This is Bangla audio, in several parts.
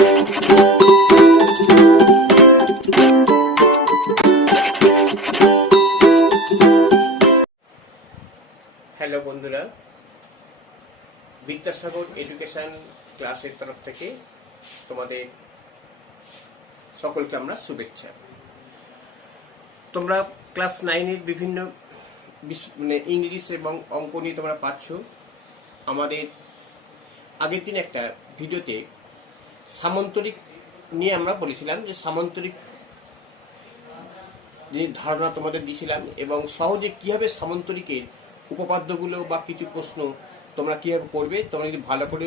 হ্যালো বন্ধুরা, বিদ্যাসাগর এডুকেশন ক্লাসের তরফ থেকে তোমাদের সকলকে আমরা শুভেচ্ছা। তোমরা ক্লাস 9-এর বিভিন্ন ইংলিশ এবং অঙ্ক নিয়ে তোমরা পাচ্ছ। আমাদের আগের দিন একটা ভিডিওতে সামন্তরিক নিয়ে আমরা বলেছিলাম যে সামন্তরিক যে ধারণা তোমাদের দিয়েছিলাম এবং সহজে কীভাবে সামন্তরিকের উপপাদ্যগুলো বা কিছু প্রশ্ন তোমরা কীভাবে করবে, তোমরা যদি ভালো করে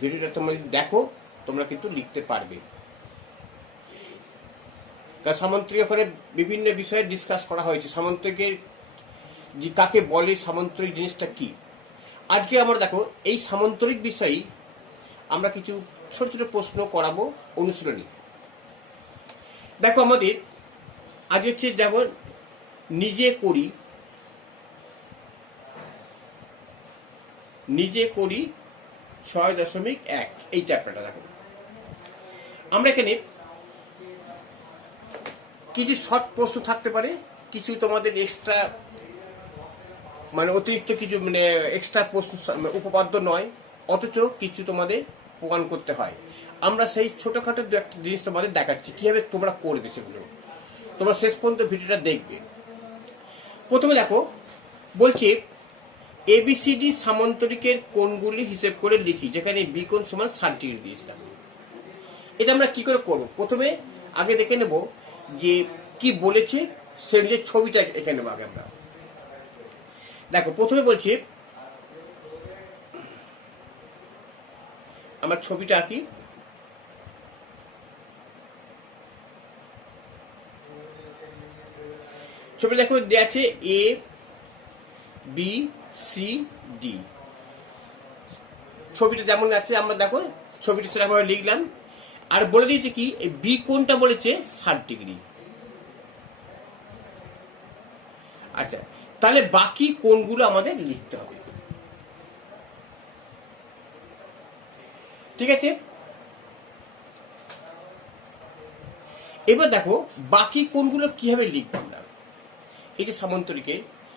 ভিডিওটা তোমরা যদি দেখো তোমরা কিন্তু লিখতে পারবে। কারণ সামন্তরিক ওখানে বিভিন্ন বিষয়ে ডিসকাস করা হয়েছে। সামন্তরিকের যে কাকে বলে, সামন্তরিক জিনিসটা কি। আজকে আমরা দেখো এই সামন্তরিক বিষয়েই আমরা কিছু ছোট ছোট প্রশ্ন করাবো, অনুশীলনী। দেখো আমাদের আজ হচ্ছে যেমন নিজে করি 6.1 এই চ্যাপ্টারটা দেখো। আমরা এখানে কিছু শর্ট প্রশ্ন থাকতে পারে, কিছু তোমাদের এক্সট্রা অতিরিক্ত কিছু এক্সট্রা প্রশ্ন উপপাদ্য নয়, অথচ কিছু তোমাদের প্রমাণ করতে হয়। আমরা সেই ছোটখাটো দু একটা জিনিস তোমাদের দেখাচ্ছি কিভাবে তোমরা করবে, সেগুলো তোমরা শেষ পর্যন্ত ভিডিওটা দেখবে। প্রথমে দেখো বলছে ABCD সামান্তরিকের কোণগুলি হিসেব করে লিখি, যেখানে বি কোণ সমান 60 ডিগ্রি দিয়েছিলাম। এটা আমরা কি করে করব? প্রথমে আগে দেখে নেব যে কি বলেছে, সেগুলো ছবিটা এঁকে নেবো আগে আমরা। দেখো প্রথমে বলছে, আমার ছবিটা আঁকি। ছবিটা দেখো দেওয়া আছে ABCD। ছবিটা যেমন আছে আমরা দেখো ছবিটা সেরকম লিখলাম। আর বলে দিয়েছে কি, এই বি কোণটা বলেছে 60 ডিগ্রি। আচ্ছা, তাহলে বাকি কোণগুলো আমাদের লিখতে হবে। ঠিক আছে, এবার দেখো বাকি কোণগুলো কিভাবে লিখবো আমরা। এই যে সামান্তরিকে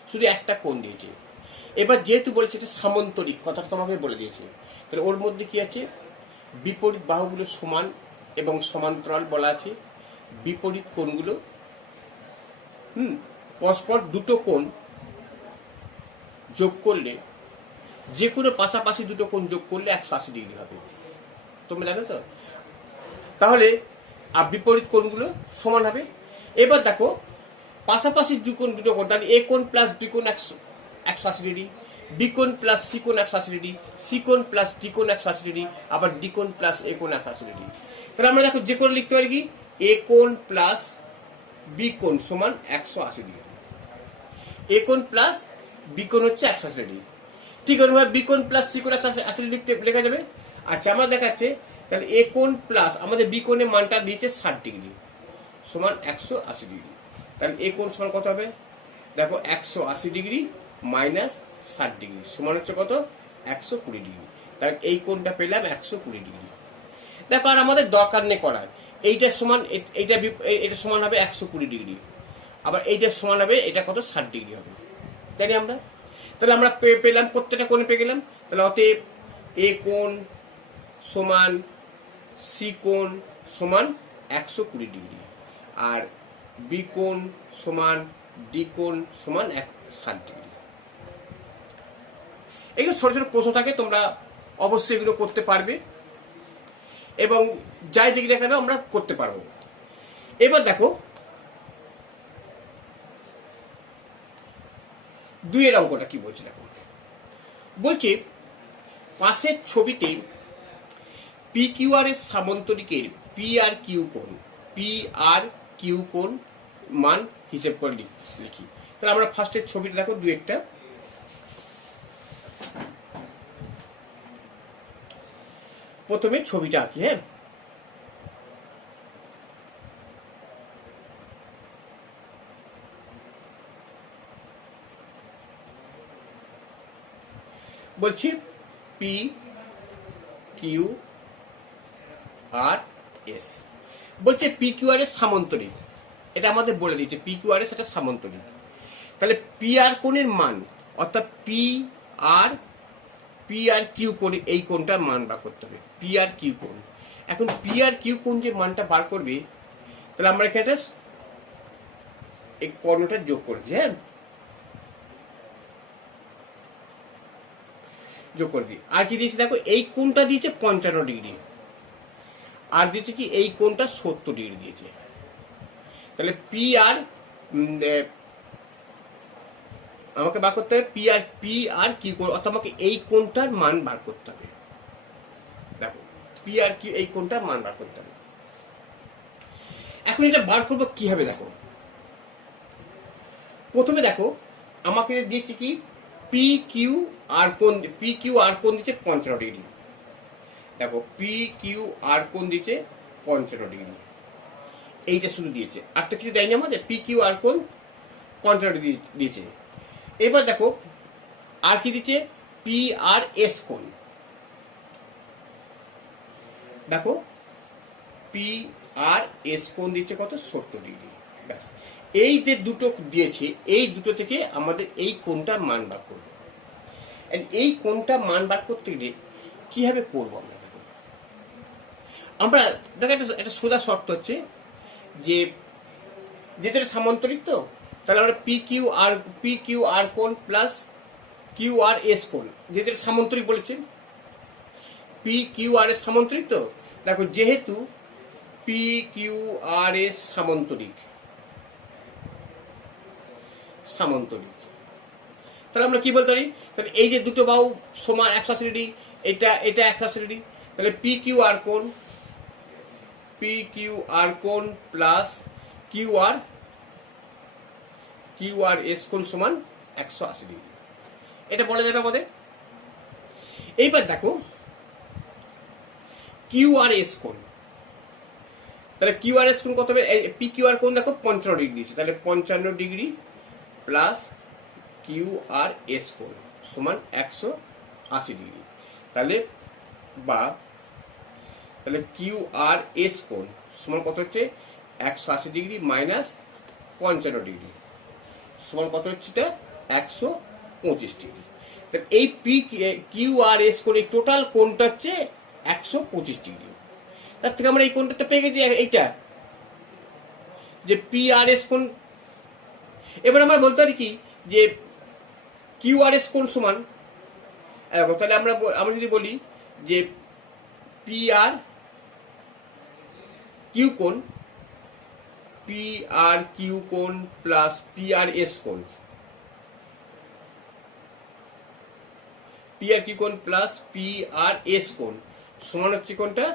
শুধু একটা কোণ দিয়েছে। এবার যেহেতু বলেছে এটা সামান্তরিক, কথাটা তোমাকে বলে দিয়েছে, তাহলে ওর মধ্যে কি আছে, বিপরীত বাহুগুলো সমান এবং সমান্তরাল বলা আছে। বিপরীত কোণগুলো পরস্পর দুটো কোণ যোগ করলে, যে কোনো পাশাপাশি দুটো কোণ যোগ করলে 180 ডিগ্রি হবে, তোমরা জানো তো। তাহলে আর বিপরীত কোণগুলো সমান হবে। এবার দেখো পাশাপাশি দুটো কোণ, তাহলে এ কোণ প্লাস বি কোণ 180 ডিগ্রি, বি কোণ প্লাস সি কোণ 180 ডিগ্রি, সি কোণ প্লাস ডি কোণ 180 ডিগ্রি, আবার ডি কোণ প্লাস এ কোণ 180 ডিগ্রি। তাহলে আমরা দেখো যে কোণ লিখতে পারি কি, এ কোণ প্লাস বি কোণ সমান 180 ডিগ্রি। এ কোণ প্লাস বি কোণ হচ্ছে 180 ডিগ্রি। ঠিক অনুভাবে বি কোণ প্লাস সি কোণ 180 ডিগ্রি লেখা যাবে। আচ্ছা, আমরা দেখাচ্ছে তাহলে এ কোণ প্লাস আমাদের বি কোণের মানটা দিয়েছে 60 ডিগ্রি সমান 180 ডিগ্রি। তাহলে এ কোণ সমান কত হবে? দেখো 180 ডিগ্রি মাইনাস 60 ডিগ্রি সমান হচ্ছে কত? 120 ডিগ্রি। তাহলে এই কোণটা পেলাম 120 ডিগ্রি। দেখো আর আমাদের দরকার নেই করার, এইটার সমান এটা সমান হবে 120 ডিগ্রি, আবার এইটার সমান হবে এটা কত? 60 ডিগ্রি হবে। জানি আমরা, তাহলে আমরা পেলাম প্রত্যেকটা কোণে পেয়ে গেলাম। তাহলে অতএব এ কোণ সমান সি কোণ সমান 120 ডিগ্রি, আর বি কোণ সমান ডি কোণ সমান 60 ডিগ্রি। এগুলো ছোট ছোট প্রশ্ন থাকে, তোমরা অবশ্যই এগুলো করতে পারবে এবং যাই ডিগ্রি এখানে আমরা করতে পারবো। এবার দেখো 2 অঙ্কটা কি বলছে দেখো। বলছে পাশের ছবিতে পি কিউ আর এর সামান্তরিকের পি আর কিউ কোণ মান হিসেব করে লিখি। তাহলে আমরা ফার্স্টের ছবিটা দেখো 2 প্রথমে ছবিটা আঁকি। হ্যাঁ, বলছি পি কিউ আর এস বলছে পি কিউ আর এস সামান্তরিক, এটা আমাদের বলে দিচ্ছে পি কিউ আর এস এটা সামান্তরিক। তাহলে পি আর কোণের মান অর্থাৎ পি আর কিউ কোণ, এই কোণটার মান বার করতে হবে পি আর কিউ কোণ। এখন পি আর কিউ কোণ যে মানটা বার করবে, তাহলে আমরা এখানে এই কর্ণটা যোগ করে দিই, হ্যাঁ যোগ করে দিই। আর কি দিয়েছে দেখো, এই কোণটা দিয়েছে 55 ডিগ্রি, আর দিয়েছে কি এই কোণটা 70 ডিগ্রি দিয়েছে। তাহলে পি আর আমাকে বার করতে হবে পি আর কিউ কোণ, অর্থাৎ আমাকে এই কোণটার মান বার করতে হবে। দেখো পি আর কিউ এই কোণটার মান বার করতে হবে। এখন এটা বার করবো কিভাবে, দেখো প্রথমে দেখো আমাকে দিয়েছে কি পি কিউ আর কোণ দিচ্ছে 55 ডিগ্রি। দেখো পি কিউ আর কোণ দিচ্ছে 55 ডিগ্রি, এইটা শুধু দিয়েছে, আর তো কিছু দেয়নি আমাদের। পি কিউ আর কোণ 55 ডিগ্রি দিয়েছে। এবার দেখো আর কি দিচ্ছে পি আর এস কোণ। দেখো পি আর এস কোণ দিচ্ছে কত 70 ডিগ্রি। ব্যাস, এই যে দুটো দিয়েছে এই দুটো থেকে আমাদের এই কোণটার মান বার করবো। এই কোণটা মান বার করতে গেলে কিভাবে করবো আমরা দেখো একটা সোজা শর্ত হচ্ছে যে যেটা সামান্তরিক, তো তাহলে আমরা পি কিউ আর কোণ প্লাস কিউ আর এস কোণ, যেটা সামান্তরিক বলেছে পি কিউ আর এস সামান্তরিক। তো দেখো যেহেতু পি কিউ আর এস সামান্তরিক, তাহলে আমরা কি বলতে পারি, তাহলে এই যে দুটো বাহু সমান 180 ডিগ্রি, এটা 180 ডিগ্রি, তাহলে পি কিউ আর কোণ প্লাস কিউ আর এস কোণ সমান 180 ডিগ্রি, এটা বলা যাবে আমাদের। এইবার দেখো কিউ আর এস কোণ, তাহলে কিউ আর এস কোণ কত হবে, পি কিউ আর কোণ দেখো 55 ডিগ্রি দিয়েছে, তাহলে 55 degree plus Q R S কোণ সমান 180 ডিগ্রি। তাহলে কিউ আর এস কোণ সমান কত হচ্ছে 180 ডিগ্রি মাইনাস 55 ডিগ্রি সমান কত হচ্ছে, এটা 125 ডিগ্রি। তাহলে এই পি কিউ আর এস কোণ এই টোটাল কোণটা হচ্ছে 125 ডিগ্রি। তার থেকে আমরা এই কোণটা পেয়ে গেছি, এইটা যে পি আর এস কোণ। এবার আমরা বলতে পারি কি যে কিউ আর এস কোণ সমান, তাহলে আমরা যদি বলি যে পি আর কিউ কোণ প্লাস পি আর এস কোণ, প্লাস পি আর এস কোণ সমান হচ্ছে কোনটা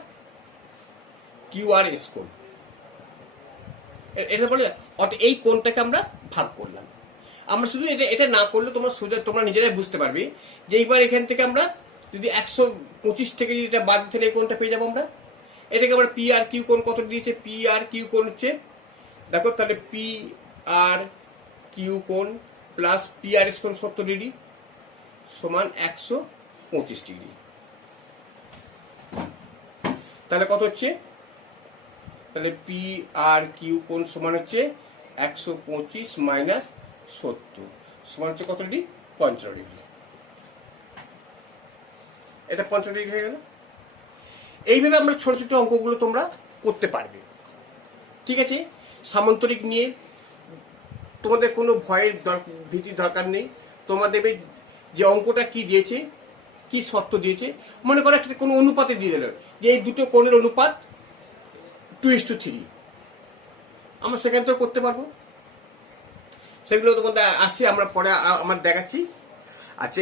কিউ আর এস কোণ। এটা বলে অর্থাৎ এই কোণটাকে আমরা ভাগ করলাম। আমরা শুধু এটা না করলে তোমরা নিজেরাই বুঝতে পারবে যে এইবার এখান থেকে আমরা যদি 125 থেকে যদি এটা বাদ দিতে এই কোণটা পেয়ে যাবো আমরা। এটাকে আমরা পি আর কিউ কোণ কত দিয়েছে, পি আর কিউ কোণ হচ্ছে দেখো, তাহলে পি আর কিউ কোণ প্লাস পি আর এস কোণ 70 ডিগ্রি সমান 125 ডিগ্রি। তাহলে কত হচ্ছে, তাহলে পি আর কিউ কোণ সমান হচ্ছে 125 মাইনাস 70 সমান হচ্ছে কত ডিগ্রি, 55 ডিগ্রি। এটা 55 ডিগ্রি হয়ে গেল। এইভাবে আমরা ছোট ছোট অঙ্কগুলো তোমরা করতে পারবে, ঠিক আছে। সামান্তরিক নিয়ে তোমাদের কোনো ভয়ের ভীতির দরকার নেই। তোমাদের যে অঙ্কটা কি দিয়েছে, কি শর্ত দিয়েছে, মনে করো একটা কোনো অনুপাতে দিয়ে দিল যে এই দুটো কোণের অনুপাত 2:3, আমরা সেখান থেকেও করতে পারবো। সেগুলো তোমাদের আছে, আমরা পরে আমার দেখাচ্ছি। আচ্ছা,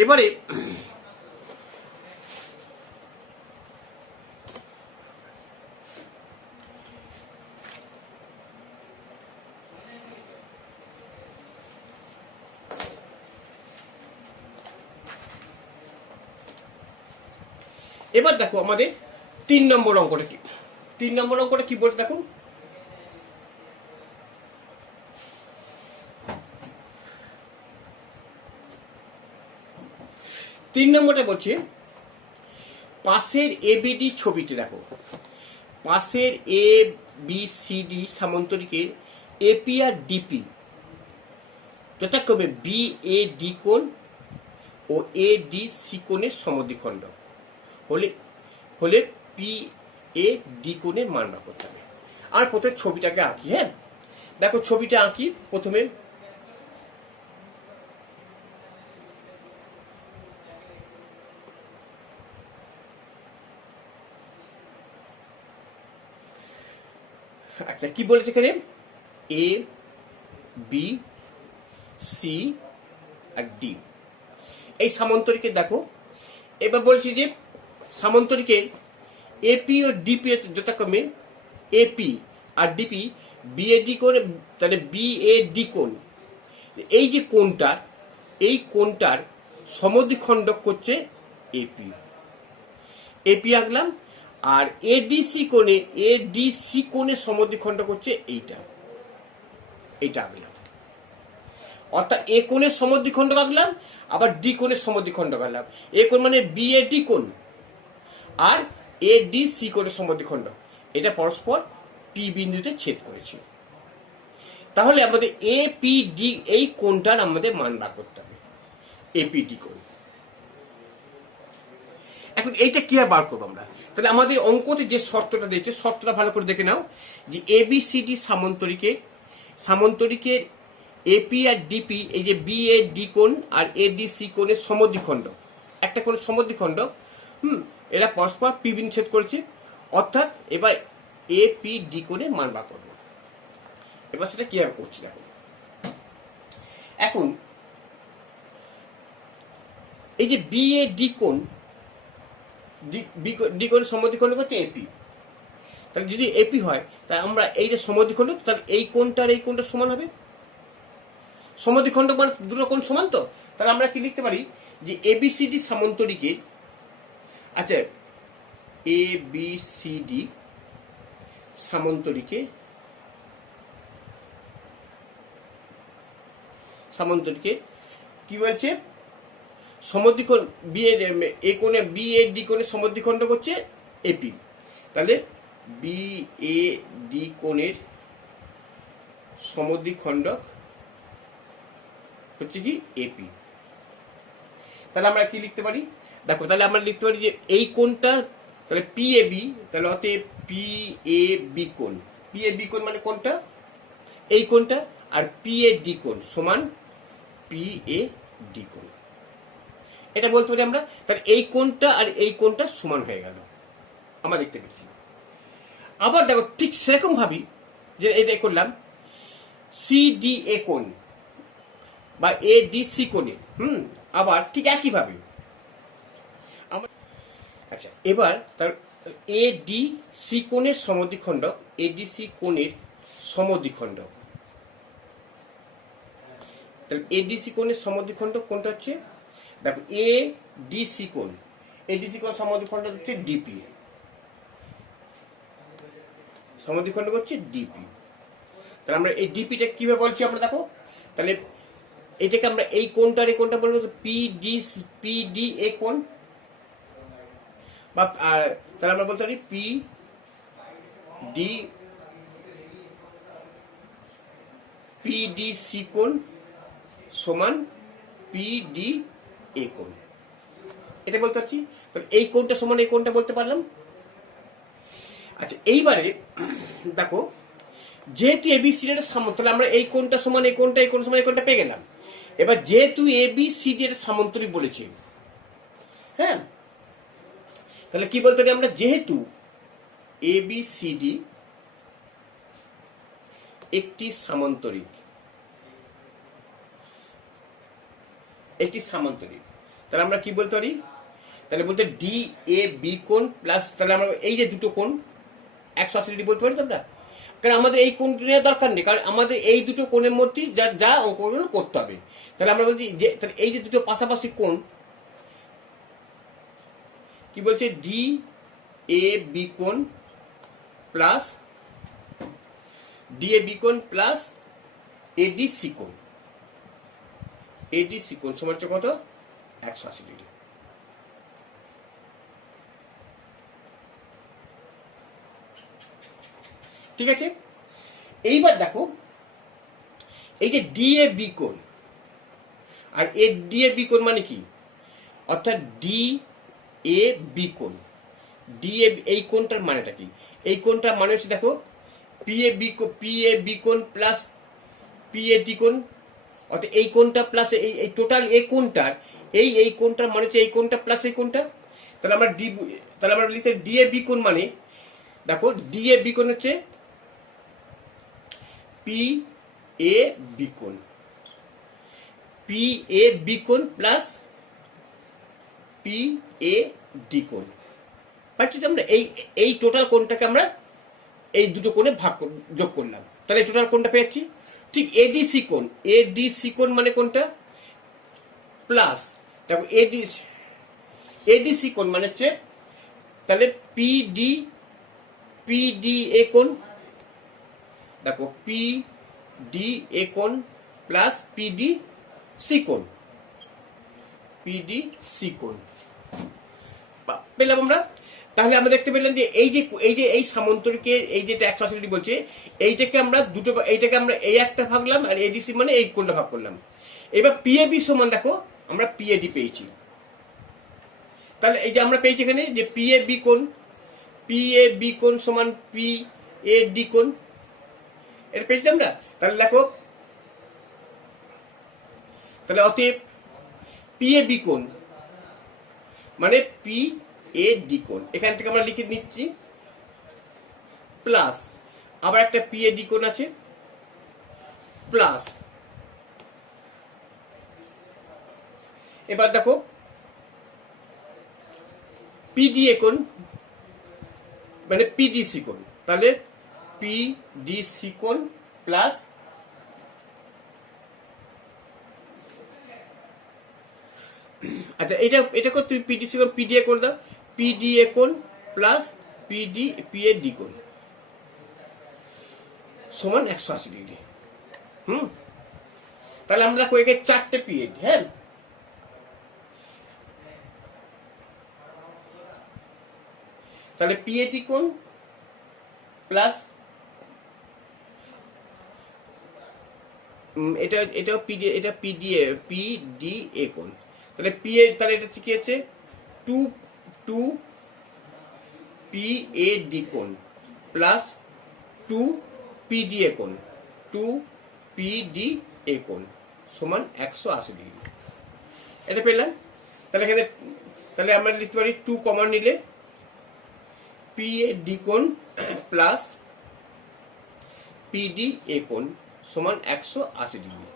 এবার দেখো আমাদের 3 নম্বর অঙ্কটা কি। 3 নম্বর অঙ্কটা কি বলছে দেখো, তিন নম্বরটা বলছে পাশের এবিডি ছবিতে, দেখো পাশের A B C D সামান্তরিকের AP R DP যথাক্রমে বি এ ডি কোণ ও এ ডি সি কোণের সমদ্বিখণ্ড হলে হলে পি এ ডি কোণের মান বার করতে হবে। আর প্রথমে ছবিটাকে আঁকি। হ্যাঁ, দেখো ছবিটা আঁকি প্রথমে। আচ্ছা, কি বলেছে এখানে? A B C R D এই সামান্তরিকে দেখো। এবার বলছি যে সামান্তরিকের এপি ও ডিপি যথাক্রমে এপি আর ডিপি বিএডি কোণ, তাহলে বিএডি কোণ, এই যে কোণটার এই কোণটার সমদ্বিখণ্ডক করছে এপি। এপি আঁকলাম। আর এডিসি কোণে এডিসি কোণের সমদ্বিখণ্ডক করছে এইটা আঁকলাম। অর্থাৎ এ কোণের সমদ্বিখণ্ডক আঁকলাম, আবার ডি কোণের সমদ্বিখণ্ডক আঁকলাম। এ কোণ মানে বিএডি কোণ আর এডিসি কোণের সমদ্বিখণ্ডক, এটা পরস্পর পি বিন্দুতে ছেদ করেছে। তাহলে আমাদের এপিডি এই কোণটার আমাদের মান বার করতে হবে, এপিডি কোণ। এখন এইটা কি আর বার করবো আমরা? তাহলে আমাদের অঙ্কতে যে শর্তটা দিয়েছে, শর্তটা ভালো করে দেখে নাও যে এবিসিডি সামান্তরিকের এপি আর ডিপি, এই যে বি এ ডি কোণ আর এডিসি কোণের সমদ্বিখণ্ড, একটা কোণের সমদ্বিখণ্ড, এরা পরস্পর পি বিন্দু ছেদ করেছে। অর্থাৎ এবার এপি ডি কোণের মান বার করবো। এবার সেটা কিভাবে করছি দেখো। এখন এই যে বি এ ডি কোণ, ডি কোণের সমদ্বিখণ্ড হচ্ছে এপি। তাহলে যদি এপি হয়, তাহলে আমরা এই যে সমদ্বিখণ্ড, তাহলে এই কোণটার এই কোণটা সমান হবে। সমদ্বিখণ্ড মানে দুটো কোণ সমান, তো তাহলে আমরা কি লিখতে পারি যে এবিসিডি সামান্তরিকে, আচ্ছা এবিসিডি সামান্তরিকে কি বলছে? সমদ্বিখণ্ড বি এ কোণে বি এ ডি কোণের সমদ্বিখণ্ড করছে এপি। তাহলে বি এ ডি কোণের সমদ্বিখণ্ডক হচ্ছে কি এপি। তাহলে আমরা কি লিখতে পারি দেখো, তাহলে আমরা লিখতে পারি যে এই কোণটা তাহলে পি এ বি, তাহলে অতএব পি এ বি কোণ, পি এ বি কোণ মানে কোণটা এই কোণটা, আর পি এ ডি কোণ সমান পি এ ডি কোণ, এটা বলতে পারি আমরা। তাহলে এই কোণটা আর এই কোণটা সমান হয়ে গেল, আমরা দেখতে পেয়েছি। আবার দেখো ঠিক সেরকম ভাবি যে এটা করলাম সিডিএ কোণ বা এডিসি কোণে, আবার ঠিক একই ভাবে আচ্ছা এবার তার এডিসি কোণের সমদ্বিখণ্ডক, এডিসি কোণের সমদ্বিখণ্ডক, তাহলে এডিসি কোণের সমদ্বিখণ্ডক কোনটা হচ্ছে? দেখো এডিসি কোণ, এডিসি কোণ সমদ্বিখণ্ডক হচ্ছে ডিপি, সমদ্বিখণ্ডক হচ্ছে ডিপি। তাহলে আমরা এই ডিপিটা কিভাবে বলছি আমরা দেখো, তাহলে এটাকে আমরা এই কোণটার এই কোণটা বলবো পিডি এ কোণ, বা তাহলে আমরা বলতে পারি পিডিসি কোণ সমান পিডি এ কোণ, এটা বলতে পারছি। এই কোণটা সমান এই কোণটা বলতে পারলাম। আচ্ছা এইবারে দেখো যেহেতু এবিসিডি এর সামান্তরিক, তাহলে আমরা এই কোণটা সমান এই কোণটা, এই কোণ সমান এই কোণটা পেয়ে গেলাম। এবার যেহেতু এবিসিডি এর সামান্তরিক বলেছি, হ্যাঁ, তাহলে কি বলতে পারি আমরা? যেহেতু এবিসিডি একটি সামান্তরিক, তাহলে আমরা কি বলতে পারি? তাহলে বলতে ডি এ বি কোণ প্লাস, তাহলে আমরা এই যে দুটো কোণ 180 ডিগ্রি বলতে পারি তো আমরা, কারণ আমাদের এই কোণটা নেওয়ার দরকার নেই, কারণ আমাদের এই দুটো কোণের মধ্যে যা অঙ্কগুলো করতে হবে। তাহলে আমরা বলছি যে তাহলে এই যে দুটো পাশাপাশি কোণ কি বলছে? ডি এ বি কোণ প্লাস এডিসি কোণ, সমান হচ্ছে কত? 180 ডিগ্রি। ঠিক আছে, এইবার দেখো এই যে ডি এ বি কোণ আর এ ডি এ বি কোণ মানে কি, অর্থাৎ ডি এ বি কোণ, ডি এ এই কোণটার মানেটা কি, এই কোণটার মানে হচ্ছে দেখো পি এ বি কোণ প্লাস পি এ ডি কোণ, অর্থাৎ এই কোণটা প্লাস এই টোটাল এই কোণটার এই কোণটার মানে হচ্ছে এই কোণটা প্লাস এই কোণটা। তাহলে আমরা লিখতে ডি এ বি কোণ মানে দেখো ডি এ বি কোণ হচ্ছে পি এ বি কোণ, পি এ বি কোণ প্লাস পি এ ডি কোণ, পাচ্ছি তো আমরা এই টোটাল কোণটাকে আমরা এই দুটো কোণে যোগ করলাম, তাহলে টোটাল কোণটা পেয়েছি। ঠিক এডিসি কোণ, এডিসি কোণ মানে কোনটা, প্লাস দেখো এডিসি কোণ মানে হচ্ছে তাহলে পিডি এ কোণ, দেখো পিডি এ কোণ প্লাস পিডি সি কোণ, পিডি সি কোণ পেলাম আমরা। তাহলে আমরা দেখতে পেলাম যে এই সামান্তরিকের এই যেটা 180 ডিগ্রি বলছে এইটাকে আমরা এইটাকে আমরা এই একটা ভাগলাম আর এডিসি মানে এই কোণটা ভাগ করলাম। এবার পিএবি সমান দেখো আমরা পিএডি পেয়েছি, তাহলে এই যে আমরা পেয়েছি এখানে যে পিএবি কোণ সমান পিএডি কোণ, এটা পেয়েছি আমরা। তাহলে দেখো তাহলে অতএব পিএবি কোণ মানে পি এ ডি কোণ, এখান থেকে আমরা লিখে নিচ্ছি প্লাস আবার একটা পি এ ডি কোণ আছে প্লাস, এবার দেখো পিডি এ কোণ মানে পিডিসি কোণ, তাহলে পিডিসি কোণ প্লাস আচ্ছা এটা তুমি পিডিসি কোণ পিডিএ করে দাও, পিডিএ কোণ প্লাস পিএডি কোণ সমান 180 ডিগ্রি। তাহলে আমরা দেখো এখানে 4টে পিএড, হ্যাঁ তাহলে পিএডি কোণ প্লাস এটাও পিডিএ কোণ, তাহলে তাহলে এটা কি আছে 2 পিএডি কোণ প্লাস 2 পিডিএ কোণ, 2 পিডিএ কোণ সমান 180 ডিগ্রি, এটা পেলাম। তাহলে এখানে তাহলে আমরা লিখতে পারি 2 কমন নিলে পিএডি কোণ প্লাস পিডিএ কোণ সমান 180 ডিগ্রি।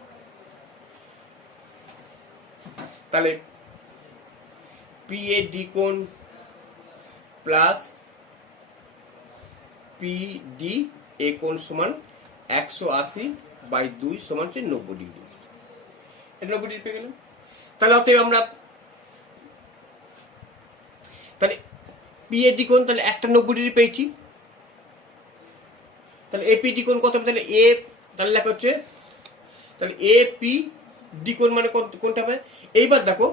তাহলে পিএডি কোণ প্লাস পিডিএ কোণ সমান 180/2 সমান 90 ডিগ্রি, এটা 90 ডিগ্রি পেয়ে গেলাম। তাহলে অতএব আমরা তাহলে পিএডি কোণ তাহলে একটা 90 ডিগ্রি পেয়েছি, তাহলে এপিডি কোণ কত হবে, তাহলে তাহলে লেখা হচ্ছে তাহলে এপি ডি কোণ মানে কোনটা হবে। এইবার দেখো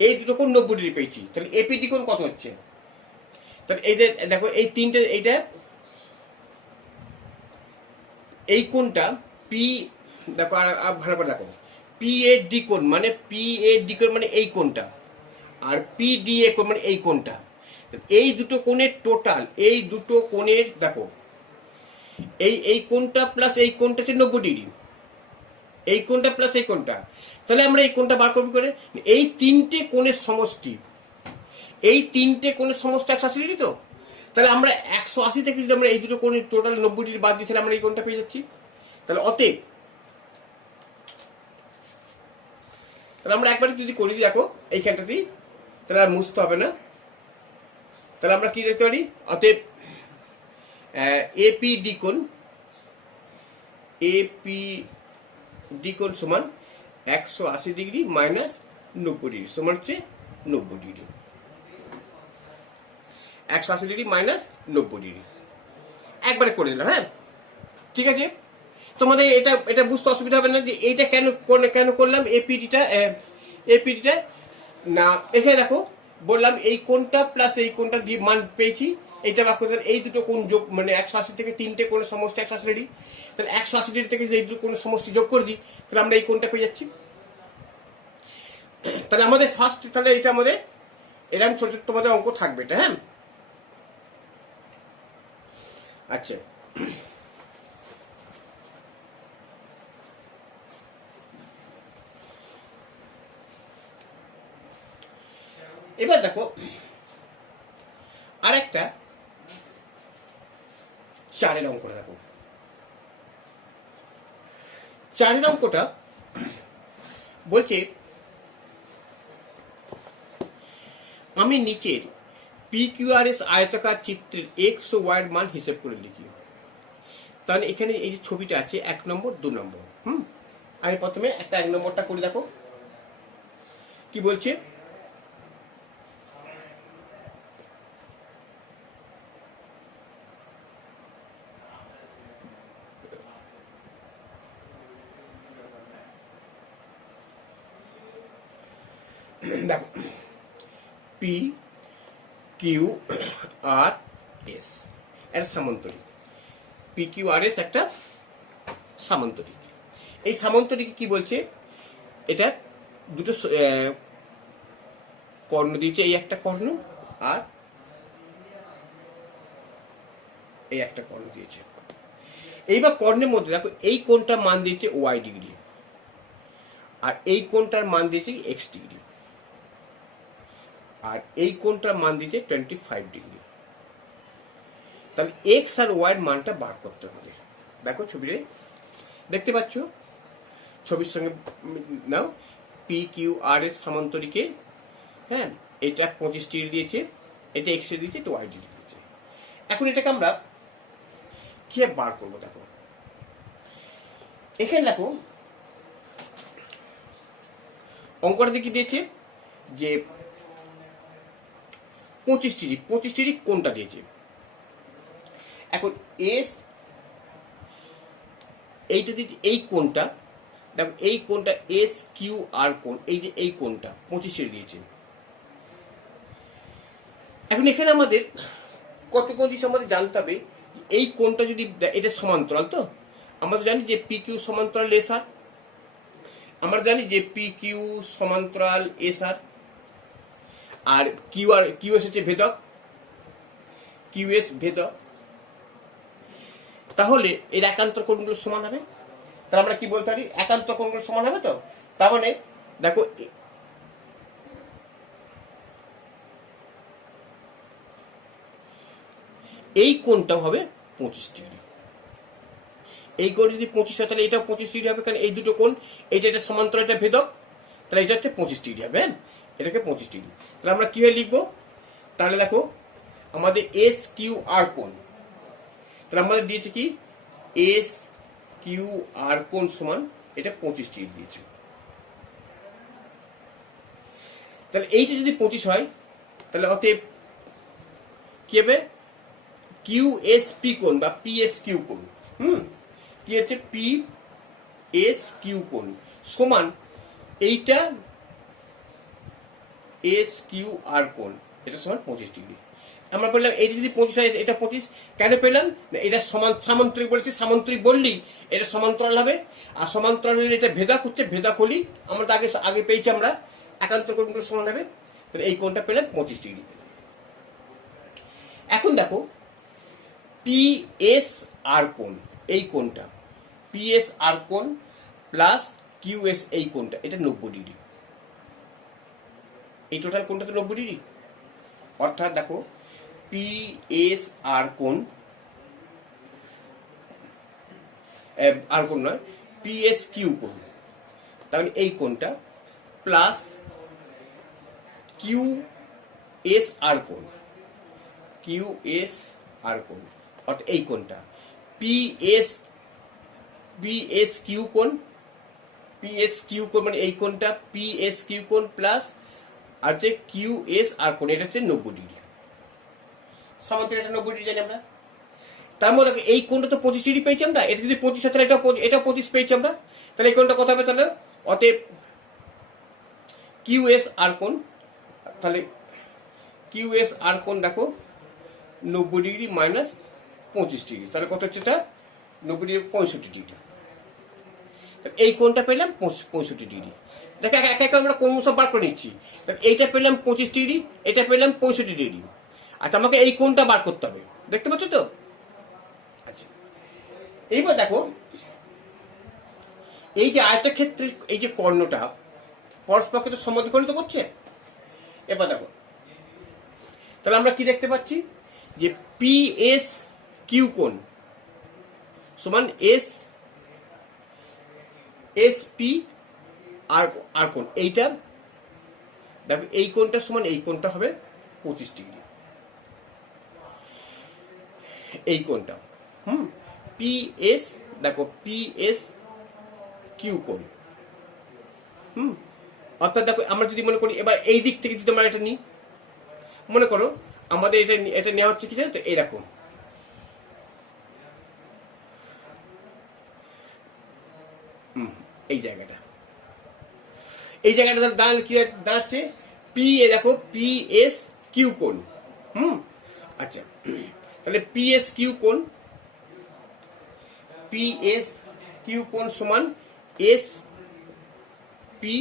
এই দুটো কোণ 90 ডিগ্রি পেয়েছি, তাহলে এপিডি কোণ কত হচ্ছে, তাহলে এই যে দেখো এই তিনটে এইটা এই কোণটা পি দেখো আর ভালো করে দেখো পিএডি কোণ মানে এই কোণটা আর পিডিএ কোণ মানে এই কোণটা, এই দুটো কোণের টোটাল এই দুটো কোণের দেখো এই কোণটা প্লাস এই কোণটা হচ্ছে 90 ডিগ্রি, এই কোণটা প্লাস এই কোণটা, তাহলে আমরা এই কোণটা বার করবো করে এই তিনটে কোণের সমষ্টি, এই তিনটে কোণের সমষ্টি 180 ডিগ্রি, তো তাহলে আমরা 180 থেকে যদি আমরা এই দুটো কোণের টোটাল 90 ডিগ্রি বাদ দিই তাহলে আমরা এই কোণটা পেয়ে যাচ্ছি। তাহলে অতএব তাহলে আমরা একবার যদি করি দেখো এইখানটাতেই, তাহলে আর মুছতে হবে না। তাহলে আমরা কি দেখতে পারি, অতএব এপিডি কোণ সমান 180 ডিগ্রি মাইনাস 90 ডিগ্রি সমান হচ্ছে 90 ডিগ্রি, 180 ডিগ্রি মাইনাস 90 ডিগ্রি একবারে করে দিলাম। হ্যাঁ ঠিক আছে, তোমাদের এটা বুঝতে অসুবিধা হবে না যে এইটা কেন করলাম এপিডিটা না। এখানে দেখো বললাম এই কোণটা প্লাস এই কোণটা দিয়ে মান পেয়েছি, এইটা বাক্য এই দুটো কোণ যোগ মানে 180 থেকে তিনটে কোণের সমষ্টি 180 ডিগ্রি, তাহলে 180 ডিগ্রি থেকে যদি এই দুটো কোণের সমষ্টি যোগ করে দিই তাহলে আমরা এই কোণটা পেয়ে যাচ্ছি। তাহলে আমাদের ফার্স্ট, তাহলে এটা আমাদের এরকম ছোট ছোট তোমাদের অঙ্ক থাকবে এটা। হ্যাঁ, আচ্ছা, এবার দেখো আরেকটা 4 অঙ্কটা দেখো। 4 অঙ্কটা বলছে আমি নিচের PQRS আয়তাকার চিত্রের এক্স ও ওয়াই এর মান হিসেব করে লিখি। তাহলে এখানে এই যে ছবিটা আছে 1 নম্বর 2 নম্বর। আমি প্রথমে একটা 1 নম্বরটা করে দেখো কি বলছে। দেখো পি কিউ আর এস একটা সামান্তরিক, পি কিউ আর এস একটা সামান্তরিক। এই সামান্তরিক কি বলছে, এটা দুটো কর্ণ দিয়েছে, এই একটা কর্ণ আর এই একটা কর্ণ দিয়েছে। এইবার কর্ণের মধ্যে দেখো এই কোণটার মান দিয়েছে ওয়াই ডিগ্রি আর এই কোণটার মান দিয়েছে এক্স ডিগ্রি আর এই কোণটার মান দিয়েছে 25 ডিগ্রি। তাহলে এক্স আর ওয়াই এর মানটা বার করতে হবে। দেখো ছবিতে দেখতে পাচ্ছ, ছবির সঙ্গে নাও পি কিউ আর এস সামান্তরিকে, হ্যাঁ এটা 25 ডিগ্রি দিয়েছে, এটা এক্স এর দিয়েছে, এটা ওয়াই ডিগ্রি দিয়েছে। এখন এটাকে আমরা কি বার করবো, দেখো এখানে দেখো অঙ্কটা কি দিয়েছে যে 25 ডিগ্রি কোনটা দিয়েছে। এখন এস এইটা দিয়েছে, এই কোণটা দেখো, এই কোণটা এস কিউ আর কোণ, এই যে এই কোণটা 25 দিয়েছে। এখন এখানে আমাদের কত জিনিস আমাদের জানতে হবে। এই কোণটা যদি এটা সমান্তরাল, তো আমরা জানি যে পি কিউ সমান্তরাল এস আর, আমরা জানি যে পি কিউ সমান্তরাল এস আর কিউ এস হচ্ছে ভেদক, কিউ এস ভেদক। তাহলে এর একান্তর কোণগুলো সমান হবে। তাহলে আমরা কি বলতে পারি, একান্তর কোণগুলো সমান হবে। তো তার মানে দেখো এই কোণটাও হবে 25 ডিগ্রি। এই কোণ যদি 25 হয় তাহলে এটাও 25 ডিগ্রি হবে, কারণ এই দুটো কোণ, এটা এটা সমান্তরাল, এটা ভেদক, তাহলে এটা হচ্ছে 25 ডিগ্রি হবে। হ্যাঁ, এটাকে 25 ডিগ্রি। তাহলে আমরা কিভাবে লিখবো, তাহলে দেখো আমাদের এস কিউ আর কোণ, তাহলে আমাদের দিয়েছে কি এস কিউ আর কোণ সমান এটা 25 ডিগ্রি দিয়েছে। তাহলে এইটা যদি 25 হয় তাহলে অতএব কি হবে, কিউ এস পি কোণ বা পি এস কিউ কোণ, কি হচ্ছে পি এস কিউ কোণ সমান এইটা এস কিউ আর কোণ, এটা সমান 25 ডিগ্রি। আমরা বললাম এইটা যদি 25 হয় এটা 25 কেন পেলাম, এটা সমান সামান্তরিক বলেছি, সামান্তরিক বললেই এটা সমান্তরাল হবে, আর সমান্তরাল হলে এটা ভেদক হচ্ছে, ভেদক হলেই আমরা আগে পেয়েছি আমরা একান্তর কোণগুলো সমান হবে। তাহলে এই কোণটা পেলাম 25 ডিগ্রি। এখন দেখো পি এস আর কোণ, এই কোণটা পি এস আর কোণ প্লাস কিউ এস এই কোণটা, এটা 90 ডিগ্রি। এই টোটাল কোণটা তো 90 ডিগ্রি। অর্থাৎ দেখো পি এস আর কোণ, আর কোণ নয়, পি এস কিউ কোণ, তাহলে এই কোণটা প্লাস কিউ এস আর কোণ, কিউ এস আর কোণ, অর্থাৎ এই কোণটা পি এস কিউ কোণ, পি এস কিউ কোণ মানে এই কোণটা পি এস কিউ কোণ প্লাস আর যে কিউ এস আর কোণ, এটা হচ্ছে 90 ডিগ্রি। সমান্তরাল এটা 90 ডিগ্রি জানি আমরা। তার মধ্যে এই কোণটা তো 25 ডিগ্রি পেয়েছি আমরা, এটা যদি 25 হয় তাহলে এটা 25 পেয়েছি আমরা, তাহলে এই কোণটা কত হবে, তাহলে অতএব কিউ এস আর কোণ, তাহলে কিউএস আর কোণ দেখো 90 ডিগ্রি মাইনাস 25 ডিগ্রি, তাহলে কত হচ্ছে এটা 90 ডিগ্রি 65 ডিগ্রি। এই কোণটা পেলাম 65 ডিগ্রি। দেখো একা একা আমরা কোণ সব বার করে নিচ্ছি। এইটা পেলাম 25 ডিগ্রি, এটা পেলাম 65 ডিগ্রি। আচ্ছা আমাকে এই কোণটা বার করতে হবে, দেখতে পাচ্ছ তো? আচ্ছা এইবার দেখো এই যে আয়তক্ষেত্রের এই যে কর্ণটা পরস্পরকে তো সমদ্বিখণ্ডিত করছে। এবার দেখো তাহলে আমরা কি দেখতে পাচ্ছি যে পি এস কিউ কোণ সমান এস এস পি আর কোণ, এইটা দেখো এই কোণটা সমান এই কোণটা হবে 25 ডিগ্রি, এই কোণটা পি এস দেখো পি এস কিউ কোণ। অর্থাৎ দেখো আমরা যদি মনে করি এবার এই দিক থেকে যদি আমরা এটা নিই, মনে করো আমাদের এটা নেওয়া হচ্ছে কি জানো তো, এইরকম এই জায়গাটা দাঁড়ালে কি দাঁড়াচ্ছে পি এ দেখো পি এস কিউ কোণ। আচ্ছা তাহলে পি এস কিউ কোণ সমান এস পি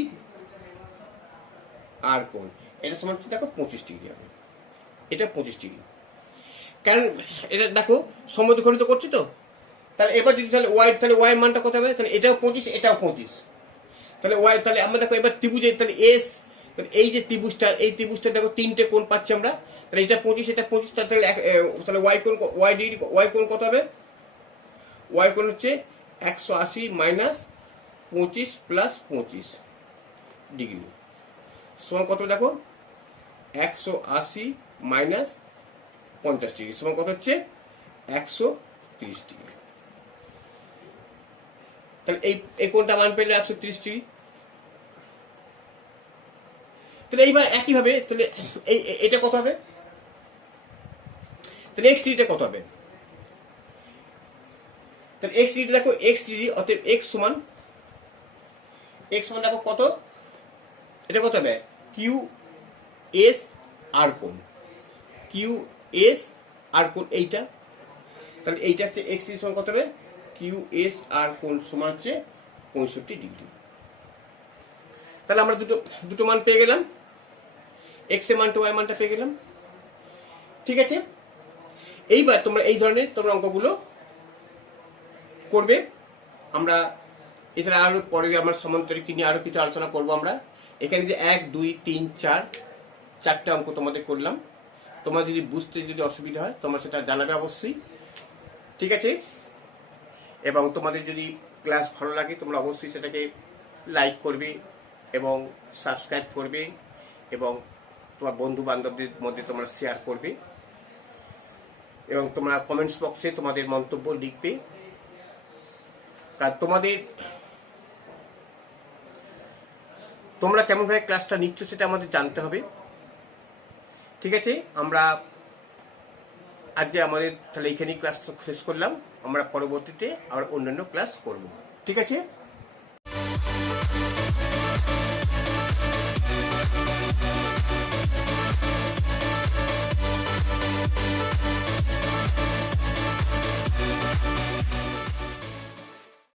আর কোণ, এটা সমান দেখো 25 ডিগ্রি হবে, এটা 25 ডিগ্রি। কারণ এটা দেখো সমদ্বিখণ্ডিত করছি তো, তাহলে এবার যদি তাহলে ওয়াই মানটা কত হবে, তাহলে এটাও 25 এটাও 25, তাহলে ওয়াই তাহলে আমরা দেখো এবার ত্রিভুজে তাহলে এস এই যে ত্রিভুজটা দেখো তিনটে কোণ পাচ্ছি আমরা, তাহলে এটা 25 এটা 25, তাহলে ওয়াই কোণ কত হবে, ওয়াই কোণ হচ্ছে 180 মাইনাস 25 প্লাস 25 ডিগ্রি সমান কত দেখো 180 মাইনাস 50 ডিগ্রি সমান কত হচ্ছে 130 ডিগ্রি। তাহলে এই কোণটা মান পেলে 130 ডিগ্রি। তাহলে এইবার একইভাবে তাহলে এটা কত হবে, তাহলে এক্স ডিগ্রিটা কত হবে, তাহলে এক্স ডিগ্রি দেখো এক্স ডিগ্রি অতএব এক্স সমান দেখো কত, এটা কত হবে কিউ এস আর কোণ, কিউ এস আর কোণ এইটা, তাহলে এইটা হচ্ছে এক্স ডিগ্রি সমান কত হবে কিউ এস আর কোণ সমান হচ্ছে 65 ডিগ্রি। তাহলে আমরা দুটো মান পেয়ে গেলাম, এক্স এর মানটা ওয়াই মানটা পেয়ে গেলাম। ঠিক আছে, এইবার তোমরা এই ধরনের তোমরা অঙ্কগুলো করবে। আমরা এছাড়া আরো পরে আমার সমান্তরিক নিয়ে আরো কিছু আলোচনা করবো আমরা। এখানে যে 1 2 3 4 চারটে অঙ্ক তোমাদের করলাম, তোমার যদি বুঝতে যদি অসুবিধা হয় তোমরা সেটা জানাবে অবশ্যই। ঠিক আছে, এবং তোমাদের যদি ক্লাস ভালো লাগে তোমরা অবশ্যই সেটাকে লাইক করবে এবং সাবস্ক্রাইব করবে এবং তোমার বন্ধু বান্ধবদের মধ্যে তোমরা শেয়ার করবে এবং তোমরা কমেন্টস বক্সে তোমাদের মন্তব্য লিখবে। কারণ তোমরা কেমনভাবে ক্লাসটা নিচ্ছ সেটা আমাদের জানতে হবে। ঠিক আছে, আমরা আজকে আমাদের তাহলে এইখানেই ক্লাস শেষ করলাম, আমরা পরবর্তীতে আবার অন্যান্য ক্লাস করব। ঠিক আছে।